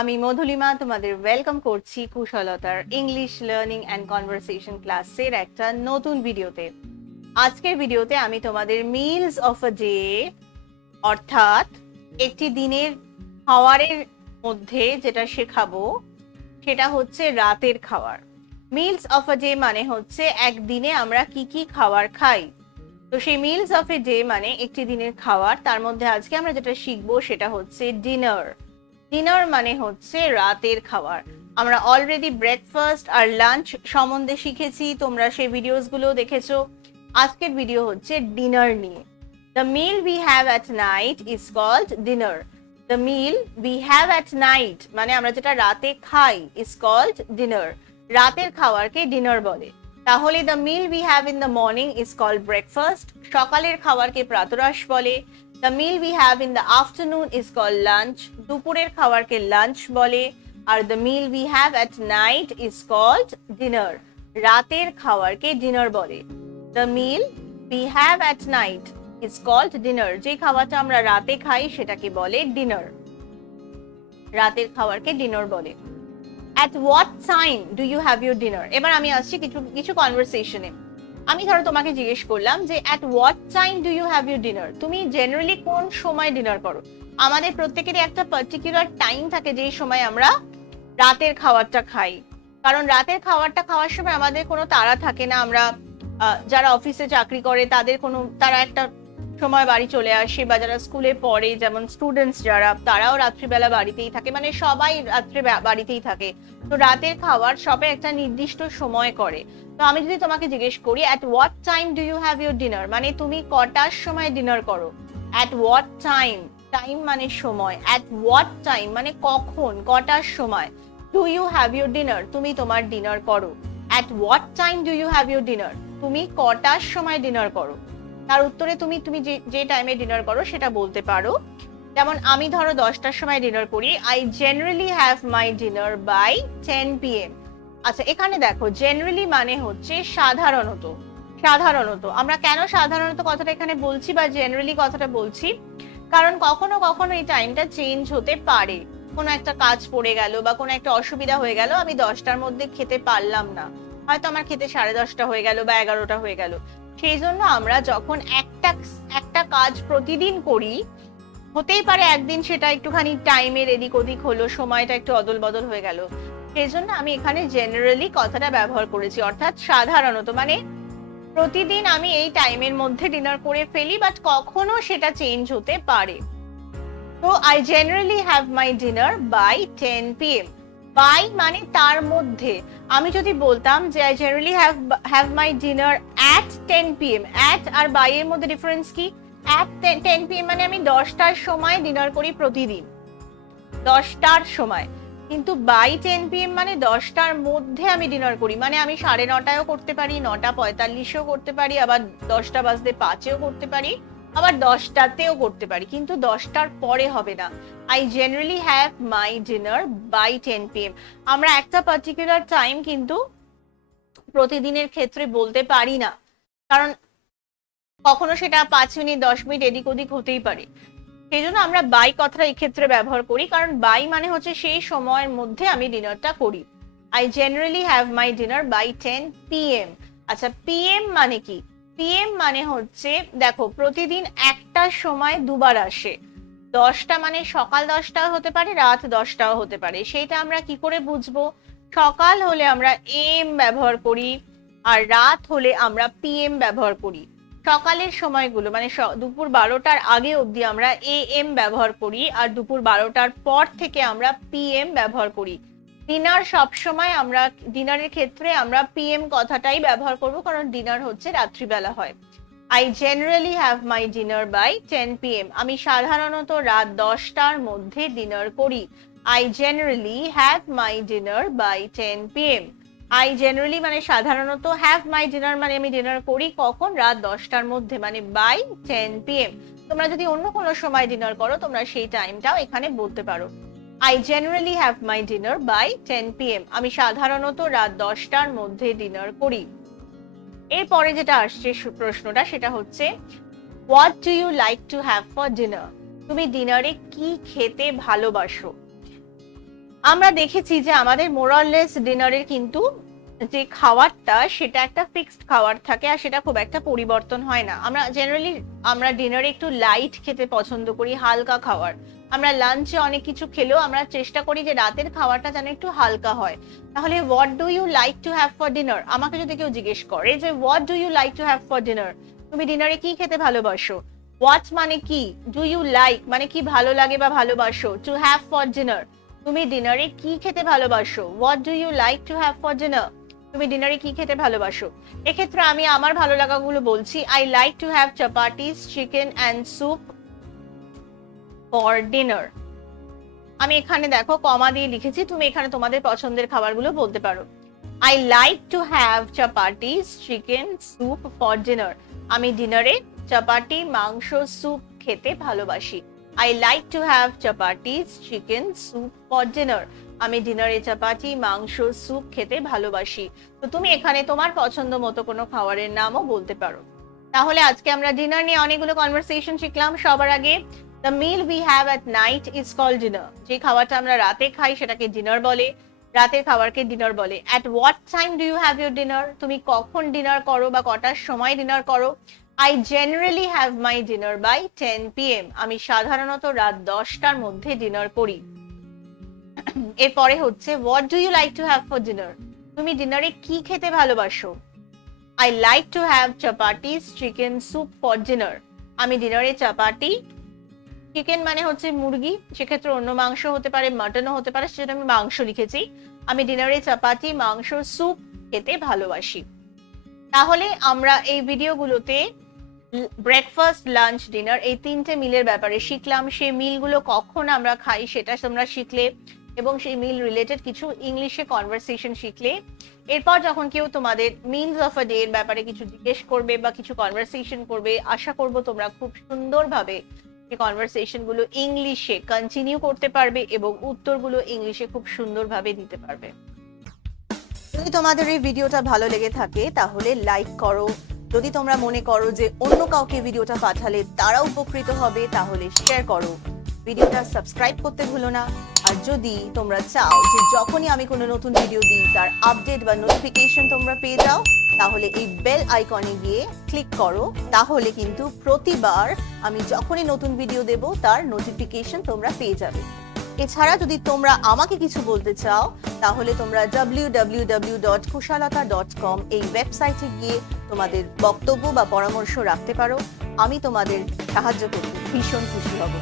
আমি মধুলিমা তোমাদের ওয়েলকাম করছি কুশলতার ইংলিশ লার্নিং অ্যান্ড কনভারসেশন ক্লাসের একটা নতুন ভিডিওতে। আজকের ভিডিওতে আমি তোমাদের মিলস অফ আ ডে অর্থাৎ একটি দিনের খাবারের মধ্যে যেটা শেখাবো সেটা হচ্ছে রাতের খাবার। মিলস অফ আ ডে মানে হচ্ছে একদিনে আমরা কি কি খাবার খাই। তো সেই মিলস অফ এ ডে মানে একটি দিনের খাবার, তার মধ্যে আজকে আমরা যেটা শিখবো সেটা হচ্ছে ডিনার। ডিনার মানে হচ্ছে রাতের খাবার। আমরা অলরেডি ব্রেকফাস্ট আর লাঞ্চ সম্বন্ধে শিখেছি, তোমরা সেই ভিডিওস গুলো দেখেছো। আজকের ভিডিও হচ্ছে ডিনার নিয়ে। The meal we have at night is called dinner. The meal we have at night মানে আমরা যেটা রাতে খাই ইজ কল্ড ডিনার। রাতের খাবারকে ডিনার বলে। তাহলে the meal we have in the morning is called breakfast. সকালের খাবারকে প্রাতরাশ বলে। The meal we have in the afternoon is called lunch. দুপুরের খাবারকে লাঞ্চ বলে। আর the meal we have at night is called dinner. রাতের খাবারকে ডিনার বলে। The meal we have at night is called dinner. যে খাবারটা আমরা রাতে খাই সেটাকে বলে ডিনার। রাতের খাবারকে ডিনার বলে। At what time do you have your dinner? এবার আমি আসছি কিছু কনভারসেশনে। আমি ধরো তোমাকে জিজ্ঞেস করলাম যে at what time do you have your dinner? তুমি জেনারেলি কোন সময় ডিনার করো? আমাদের প্রত্যেকেরই একটা পার্টিকুলার টাইম থাকে যেই সময় আমরা রাতের খাবারটা খাই। কারণ রাতের খাবারটা খাওয়ার সময় আমাদের কোনো তাড়া থাকে না। আমরা যারা অফিসে চাকরি করে তারা একটা সময় বাড়ি চলে আসে, বা যারা স্কুলে পড়ে যেমন স্টুডেন্টস যারা, তারাও রাত্রিবেলা বাড়িতেই থাকে, মানে সবাই রাত্রে বাড়িতেই থাকে। তো রাতের খাবার সবে একটা নির্দিষ্ট সময় করে। তো আমি যদি তোমাকে জিজ্ঞেস করি at what time do you have your dinner, মানে তুমি কটার সময় ডিনার করো। at what time, টাইম মানে সময়, at what time মানে কখন, কটার সময়। do you have your dinner, তুমি তোমার ডিনার করো। at what time do you have your dinner, তুমি কটার সময় ডিনার করো। তার উত্তরে তুমি যে টাইমে ডিনার করো সেটা বলতে পারো। যেমন আমি ধরো 10টার সময় ডিনার করি। I generally have my dinner by 10 p.m. আচ্ছা, এখানে দেখো জেনারেলি মানে হচ্ছে সাধারণত। সাধারণত আমরা কেন সাধারণত কথাটা এখানে বলছি বা জেনারেলি কথাটা বলছি, কারণ কখনো কখনো এই টাইমটা চেঞ্জ হতে পারে। কোনো একটা কাজ পড়ে গেল বা কোনো একটা অসুবিধা হয়ে গেল, আমি 10টার মধ্যে খেতে পারলাম না, হয়তো আমার খেতে 10:30 হয়ে গেল বা 11টা হয়ে গেল। সেই জন্য আমরা যখন একটা কাজ প্রতিদিন করি, হতেই পারে একদিন সেটা একটুখানি টাইমের এদিক ওদিক হলো, সময়টা একটু অদল বদল হয়ে গেল, সেই জন্য আমি এখানে জেনারেলি কথাটা ব্যবহার করেছি। অর্থাৎ সাধারণত মানে প্রতিদিন আমি এই টাইমের মধ্যে ডিনার করে ফেলি, বাট কখনো সেটা চেঞ্জ হতে পারে। তো I generally have my dinner by 10 p.m. by মানে তার মধ্যে। আমি যদি বলতাম যে I generally have my dinner at 10 p.m. at R by এর মধ্যে ডিফারেন্স কি? at 10 p.m. মানে আমি 10টার সময় ডিনার করি প্রতিদিন, 10টার সময়। কিন্তু by 10 p.m. মানে 10টার মধ্যে আমি ডিনার করি, মানে আমি 9:30ও করতে পারি, 9:45ও করতে পারি, আবার 10:05 করতে পারি, আবার 10টাতেও করতে পারি, কিন্তু 10টার পরে হবে না। I generally have my dinner by 10 p.m. আমরা একটা পার্টিকুলার টাইম কিন্তু প্রতিদিনের ক্ষেত্রে বলতে পারি না, কারণ কখনো সেটা 5 মিনিট 10 মিনিট এদিক ওদিক হতেই পারে। সেই জন্য আমরা বাই কথাটা এই ক্ষেত্রে ব্যবহার করি, কারণ বাই মানে হচ্ছে সেই সময়ের মধ্যে আমি ডিনারটা করি। I generally have my dinner by 10 p.m. আচ্ছা, PM মানে কি? PM মানে হচ্ছে দেখো প্রতিদিন একটা সময় দুবার আসে। 10টা মানে সকাল 10টা হতে পারে, রাত 10টাও হতে পারে। সেইটা আমরা কি করে বুঝবো? সকাল হলে আমরা AM ব্যবহার করি, আর রাত হলে আমরা PM ব্যবহার করি। সকালের সময়গুলো মানে দুপুর 12টার আগে অবধি আমরা AM ব্যবহার করি, আর দুপুর 12টার পর থেকে আমরা PM ব্যবহার করি। ডিনার সবসময় আমরা ডিনারের ক্ষেত্রে আমরা PM কথাটাই ব্যবহার করব, কারণ ডিনার হচ্ছে রাত্রিবেলা হয়। I generally have my dinner by 10 p.m. আমি সাধারণত রাত 10টার মধ্যে ডিনার করি। I generally have my dinner by 10 p.m. I generally মানে সাধারণত, have my dinner মানে আমি ডিনার করি কখন? রাত 10টার মধ্যে, মানে by 10 p.m. তোমরা যদি অন্য কোনো সময় ডিনার করো, তোমরা সেই টাইমটাও এখানে বলতে পারো। I generally have my dinner by 10 p.m. আমি সাধারণত রাত 10টার মধ্যে ডিনার করি। এরপরে যেটা আসছে প্রশ্নটা, সেটা হচ্ছে what do you like to have for dinner? তুমি ডিনারে কি খেতে ভালোবাসো? আমরা দেখেছি যে আমাদের মোরাললেস ডিনারের কিন্তু যে খাবারটা সেটা একটা ফিক্সড খাবার থাকে, আর সেটা খুব একটা পরিবর্তন হয় না। আমরা ডিনারে একটু লাইট খেতে পছন্দ করি, হালকা খাবার। আমরা লাঞ্চে অনেক কিছু খেলেও আমরা চেষ্টা করি যে রাতের খাবারটা যেন একটু হালকা হয়। তাহলে what do you like to have for dinner? আমাকে যদি কেউ জিজ্ঞেস করে যে what do you like to have for dinner, তুমি ডিনারে কি খেতে ভালোবাসো? হোয়াট মানে কি, ডু ইউ লাইক মানে কি ভালো লাগে বা ভালোবাসো, টু হ্যাভ ফর ডিনার তুমি ডিনারে কি খেতে ভালোবাসো। What do you like to have for dinner, তুমি ডিনারে কি খেতে ভালোবাসো। এক্ষেত্রে আমি আমার ভালো লাগাগুলো বলছি। I like to have chapatis, chicken and soup for dinner. আমি এখানে দেখো কমা দিয়ে লিখেছি, তুমি এখানে তোমাদের পছন্দের খাবারগুলো বলতে পারো। I like to have chapatis, chicken, soup for dinner. আমি ডিনারে চাপাটি, মাংস, স্যুপ খেতে ভালোবাসি। I like to have chapatis, chicken, soup for dinner. আমি ডিনারে চাপাটি, মাংস, স্যুপ খেতে ভালোবাসি। তো তুমি এখানে তোমার পছন্দ মতো কোনো খাবারের নামও বলতে পারো। তাহলে আজকে আমরা ডিনার নিয়ে অনেকগুলো কনভারসেশন শিখলাম। সবার আগে, the meal we have at night is called dinner. যে খাবারটা আমরা রাতে খাই সেটাকে ডিনার বলে, রাতের খাবারকে ডিনার বলে। At what time do you have your dinner? তুমি কখন ডিনার করো বা কটার সময় ডিনার করো? I generally have my dinner by 10 p.m. আমি সাধারণত রাত 10টার মধ্যে ডিনার করি। এরপরে হচ্ছে what do you like to have for dinner? তুমি ডিনারে কি খেতে ভালোবাসো? I like to have chapatis, chicken, soup for dinner. আমি ডিনারে চাপাটি, চিকেন মানে হচ্ছে মুরগি, সেক্ষেত্রে অন্য মাংস হতে পারে, মাটনও হতে পারে, সেটা আমি মাংস লিখেছি। আমি ডিনারে চাপাটি, মাংস, স্যুপ খেতে ভালোবাসি। তাহলে আমরা এই ভিডিওগুলোতে ব্রেকফাস্ট, লাঞ্চ, ডিনার এই তিনটে মিলের ব্যাপারে শিখলাম। সেই মিলগুলো কখন আমরা খাই সেটা তোমরা শিখলে, এবং সেই মিল রিলেটেড কিছু ইংলিশে কনভারসেশন শিখলে। এরপর যখন কেউ তোমাদের মিলস অফ আ ডে এর ব্যাপারে কিছু জিজ্ঞেস করবে বা কিছু কনভারসেশন করবে, আশা করব তোমরা খুব সুন্দরভাবে এই কনভারসেশনগুলো ইংলিশে কন্টিনিউ করতে পারবে এবং উত্তরগুলো ইংলিশে খুব সুন্দরভাবে দিতে পারবে। যদি তোমাদের এই ভিডিওটা ভালো লেগে থাকে তাহলে লাইক করো। যদি তোমরা মনে করো যে অন্য কাউকে ভিডিওটা পাঠালে তারা উপকৃত হবে তাহলে শেয়ার করো। ভিডিওটা সাবস্ক্রাইব করতে ভুলো না। আর যদি তোমরা চাও যে যখনই আমি কোনো নতুন ভিডিও দিই তার আপডেট বা নোটিফিকেশন তোমরা পেয়ে যাও, তাহলে এই বেল আইকনে গিয়ে ক্লিক করো। তাহলে কিন্তু প্রতিবার আমি যখনই নতুন ভিডিও দেব তার নোটিফিকেশন তোমরা পেয়ে যাবে। এছাড়া যদি তোমরা আমাকে কিছু বলতে চাও তাহলে তোমরা www.kushalata.com এই ওয়েবসাইটে গিয়ে তোমাদের বক্তব্য বা পরামর্শ রাখতে পারো। আমি তোমাদের সাহায্য করতে ভীষণ খুশি হব।